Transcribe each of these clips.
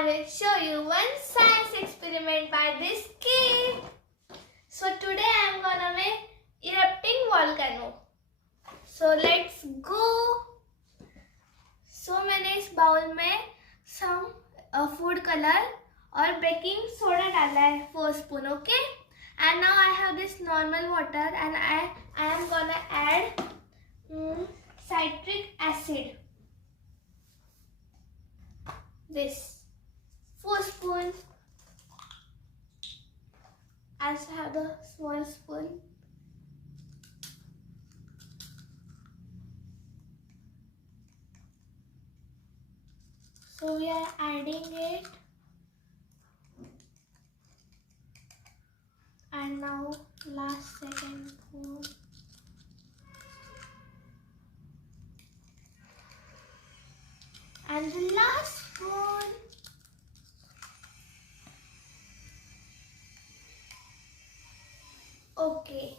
I will show you one science experiment by this cave. So today I am gonna make erupting volcano. So let's go. So मैंने इस bowl में some food color और baking soda डाला है 4 spoon, okay? And now I have this normal water and I am gonna add citric acid. This 4 spoons. I also have the small spoon. So we are adding it. And now last second spoon. And the last spoon. Okay.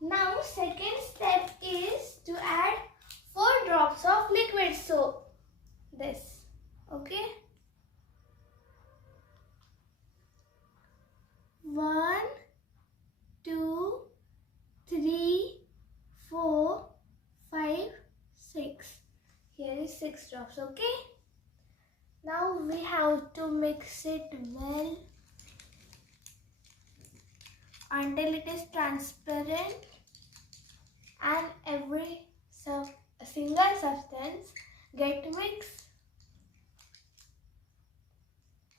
Now second step is to add 4 drops of liquid soap. This. Okay. 1, 2, 3, 4, 5, 6. Here is 6 drops, okay? Now we have to mix it well until it is transparent and every single substance get mixed.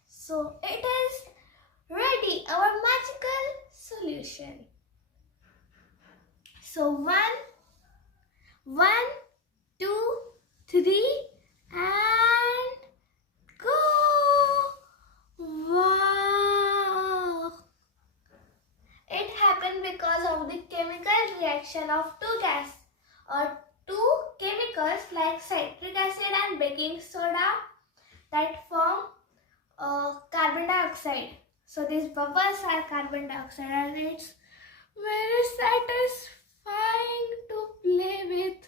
So it is ready, our magical solution. So 1, 2, 3 and go! Wow! It happened because of the chemical reaction of 2 gas or 2 chemicals like citric acid and baking soda that form carbon dioxide. So these bubbles are carbon dioxide and it's very satisfying to play with.